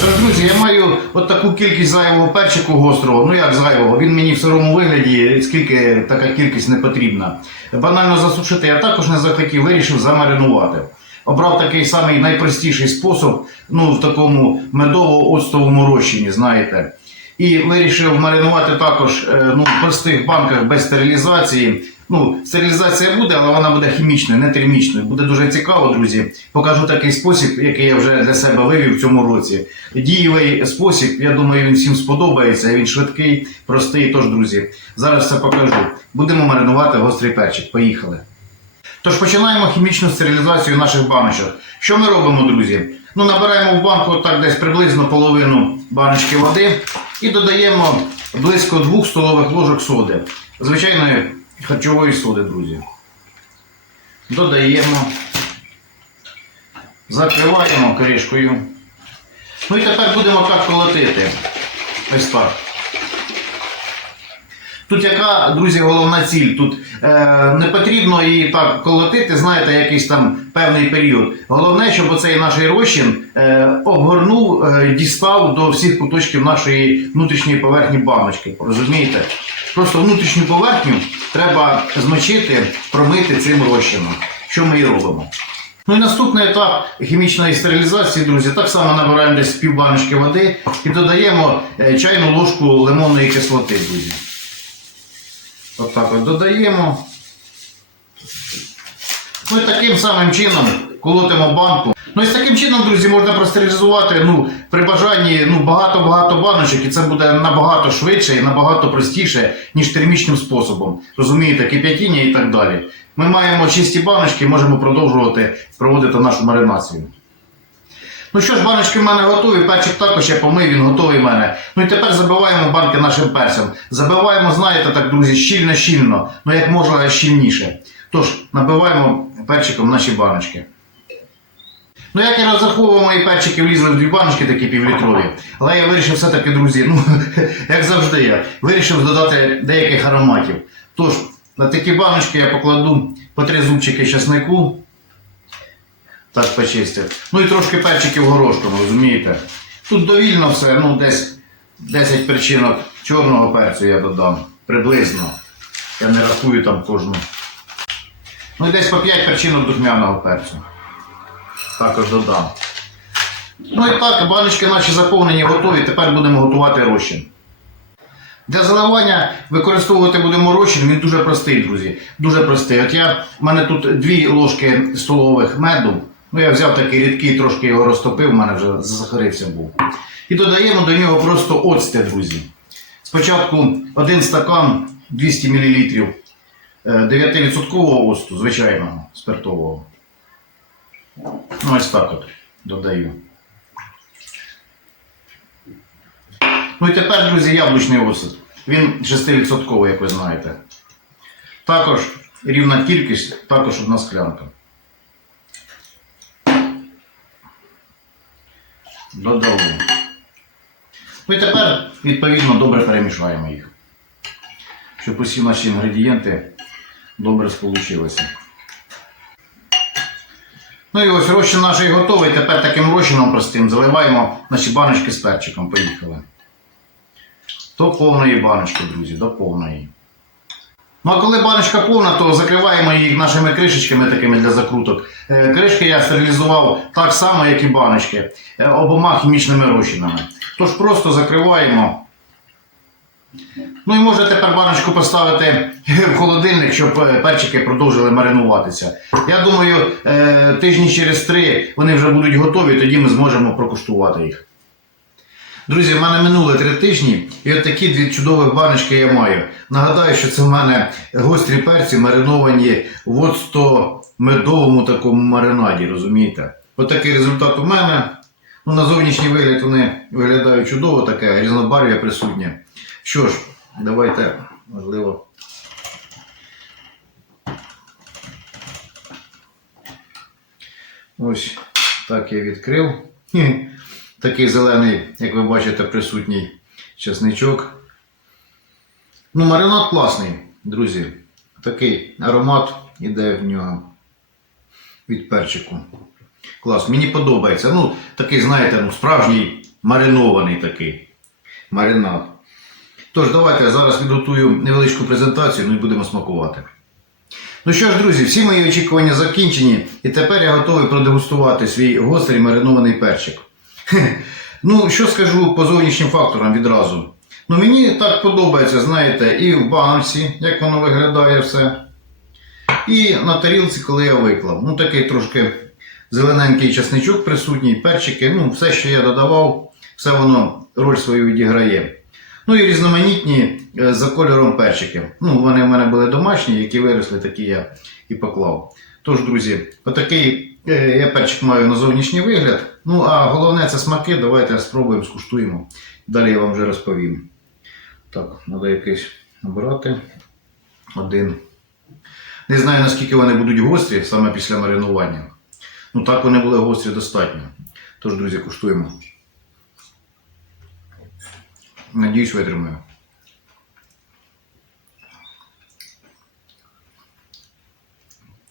Друзі, я маю от таку кількість зайвого перчику гострого. Ну як зайвого, він мені в сирому вигляді, скільки така кількість не потрібна. Банально засушити я також не захотів, вирішив замаринувати. Обрав такий самий найпростіший спосіб, ну в такому медово-оцтовому розчині, знаєте. І вирішив маринувати також е, ну, в простих банках без стерилізації. Ну, стерилізація буде, але вона буде хімічною, не термічною. Буде дуже цікаво, друзі. Покажу такий спосіб, який я вже для себе вивів в цьому році. Дієвий спосіб, я думаю, він всім сподобається. Він швидкий, простий. Тож, друзі, зараз все покажу. Будемо маринувати гострий перчик. Поїхали. Тож починаємо хімічну стерилізацію наших баночок. Що ми робимо, друзі? Ну, набираємо в банку так десь приблизно половину баночки води і додаємо близько 2 столових ложок соди. Звичайної харчової соди, друзі. Додаємо. Закриваємо кришкою. Ну і тепер будемо так колотити. Ось так. Тут яка, друзі, головна ціль? Тут е, не потрібно її так колотити, знаєте, якийсь там певний період. Головне, щоб оцей наш розчин е, обгорнув, е, дістав до всіх куточків нашої внутрішньої поверхні баночки. Розумієте? Просто внутрішню поверхню треба змочити, промити цим розчином. Що ми і робимо. Ну і наступний етап хімічної стерилізації, друзі, так само набираємо десь пів баночки води і додаємо е, чайну ложку лимонної кислоти, друзі. Отак от додаємо. Ну таким самим чином колотимо банку. Ну і з таким чином, друзі, можна простерилізувати ну, при бажанні ну, багато-багато баночок, і це буде набагато швидше і набагато простіше, ніж термічним способом. Розумієте, кип'ятіння і так далі. Ми маємо чисті баночки, можемо продовжувати проводити нашу маринацію. Ну що ж, баночки в мене готові, перчик також я помив, він готовий в мене. Ну і тепер забиваємо банки нашим перцем. Забиваємо, знаєте, так, друзі, щільно-щільно, ну як можна щільніше. Тож, набиваємо перчиком наші баночки. Ну, як я розраховував, мої перчики влізли в дві баночки такі півлітрові. Але я вирішив все-таки, друзі, ну, як завжди, я вирішив додати деяких ароматів. Тож, на такі баночки я покладу по три зубчики часнику. Так почистив. Ну і трошки перчиків горошком, розумієте? Тут довільно все, ну десь 10 перчинок чорного перцю я додам. Приблизно. Я не рахую там кожну. Ну і десь по 5 перчинок духмяного перцю. Також додам. Ну і так, баночки наші заповнені, готові. Тепер будемо готувати розчин. Для заливання використовувати будемо розчин, він дуже простий, друзі. Дуже простий. От я, в мене тут дві ложки столових меду. Ну, я взяв такий рідкий, трошки його розтопив, в мене вже захарився був. І додаємо до нього просто оцтя, друзі. Спочатку один стакан 200 мл 9% оцту, звичайного спиртового. Ну, ось так от додаю. Ну і тепер, друзі, яблучний оцет. Він 6%, як ви знаєте. Також рівна кількість, також одна склянка. Додали. Ну і тепер, відповідно, добре перемішаємо їх. Щоб усі наші інгредієнти добре сполучилися. Ну і ось розчин наш готовий. Тепер таким розчином простим заливаємо наші баночки з перчиком. Поїхали. До повної баночки, друзі, до повної. Ну а коли баночка повна, то закриваємо її нашими кришечками такими для закруток. Е, Кришки я стерилізував так само, як і баночки, е, обома хімічними розчинами. Тож просто закриваємо. Ну і можна тепер баночку поставити в холодильник, щоб е, перчики продовжили маринуватися. Я думаю, е, тижні через три вони вже будуть готові, тоді ми зможемо прокуштувати їх. Друзі, в мене минули три тижні, і от такі дві чудові баночки я маю. Нагадаю, що це в мене гострі перці мариновані в оцто медовому такому маринаді, розумієте? От такий результат у мене. Ну, на зовнішній вигляд вони виглядають чудово, таке різнобарв'я присутнє. Що ж, давайте, можливо. Ось так я відкрив. Такий зелений, як ви бачите, присутній чесничок. Ну, маринад класний, друзі. Такий аромат іде в нього від перчику. Клас, мені подобається. Ну, такий, знаєте, ну, справжній маринований такий маринад. Тож, давайте я зараз підготую невеличку презентацію, ну і будемо смакувати. Ну що ж, друзі, всі мої очікування закінчені, і тепер я готовий продегустувати свій гострий маринований перчик. Ну, що скажу по зовнішнім факторам відразу. Ну, мені так подобається, знаєте, і в банці, як воно виглядає все. І на тарілці, коли я виклав. Ну, такий трошки зелененький часничок присутній, перчики, ну, все, що я додавав, все воно роль свою відіграє. Ну і різноманітні е, за кольором перчики. Ну, вони в мене були домашні, які виросли, такі я і поклав. Тож, друзі, отакий е, я перчик маю на зовнішній вигляд. Ну, а головне це смаки. Давайте спробуємо, скуштуємо. Далі я вам вже розповім. Так, треба якийсь обрати. Один. Не знаю, наскільки вони будуть гострі саме після маринування. Ну, так вони були гострі достатньо. Тож, друзі, куштуємо. Надіюсь, витримаю.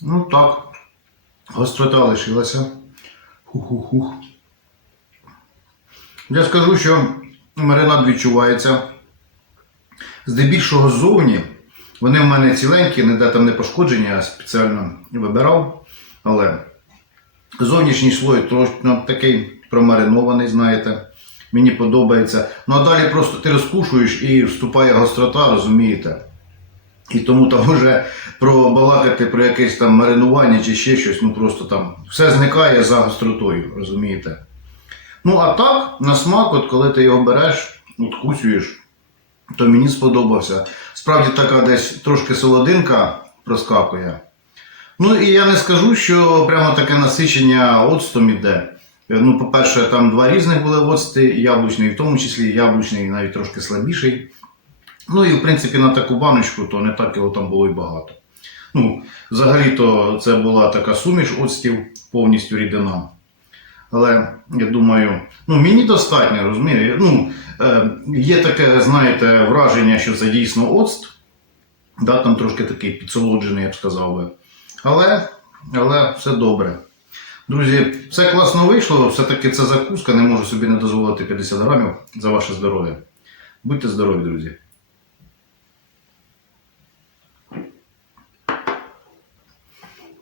Ну так. Гострота лишилася. Хух-хух-хух. Я скажу, що маринад відчувається. Здебільшого ззовні. Вони в мене ціленькі, ніде там не пошкоджені, я спеціально вибирав. Але зовнішній слой точно такий промаринований, знаєте. Мені подобається. Ну а далі просто ти розкушуєш і вступає гострота, розумієте? І тому там вже пробалакати про якесь там маринування чи ще щось, ну просто там все зникає за гостротою, розумієте? Ну, а так, на смак, от коли ти його береш, откусюєш, то мені сподобався. Справді така десь трошки солодинка проскакує. Ну і я не скажу, що прямо таке насичення оцтом іде. Ну, по-перше, там два різних були оцти, яблучний, в тому числі яблучний, навіть трошки слабіший. Ну і в принципі на таку баночку, то не так його там було і багато. Ну, взагалі-то це була така суміш оцтів, повністю рідина. Але я думаю, ну мені достатньо, розумієте? Ну, е, є таке, знаєте, враження, що це дійсно оцт. Да, там трошки такий підсолоджений, я б сказав би. Але, але все добре. Друзі, все класно вийшло, все-таки це закуска, не можу собі не дозволити 50 грамів за ваше здоров'я. Будьте здорові, друзі.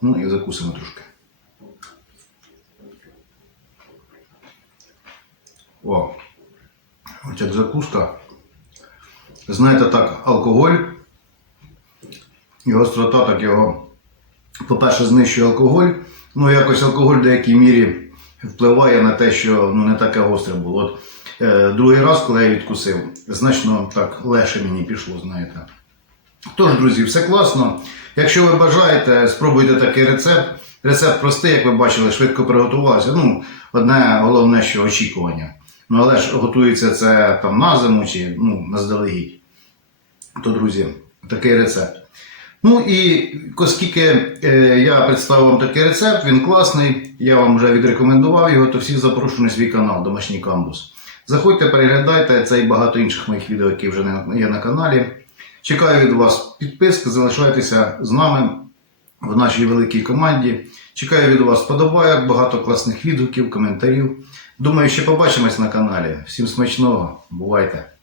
Ну і закусимо трошки. О, от як закуска. Знаєте, так, алкоголь і гострота так його, по-перше, знищує алкоголь. Ну, якось алкоголь в деякій мірі впливає на те, що ну, не таке гостре було. От, е, другий раз, коли я відкусив, значно так легше мені пішло, знаєте. Тож, друзі, все класно. Якщо ви бажаєте, спробуйте такий рецепт. Рецепт простий, як ви бачили, швидко приготувався. Ну, одне головне, що очікування. Ну, але ж готується це там на зиму чи ну, наздалегідь. То, друзі, такий рецепт. Ну і оскільки е, я представив вам такий рецепт, він класний, я вам вже відрекомендував його, то всіх запрошую на свій канал Домашній Камбус. Заходьте, переглядайте це і багато інших моїх відео, які вже є на каналі. Чекаю від вас підписки, залишайтеся з нами в нашій великій команді. Чекаю від вас подобайок, багато класних відгуків, коментарів. Думаю, ще побачимось на каналі. Всім смачного, бувайте!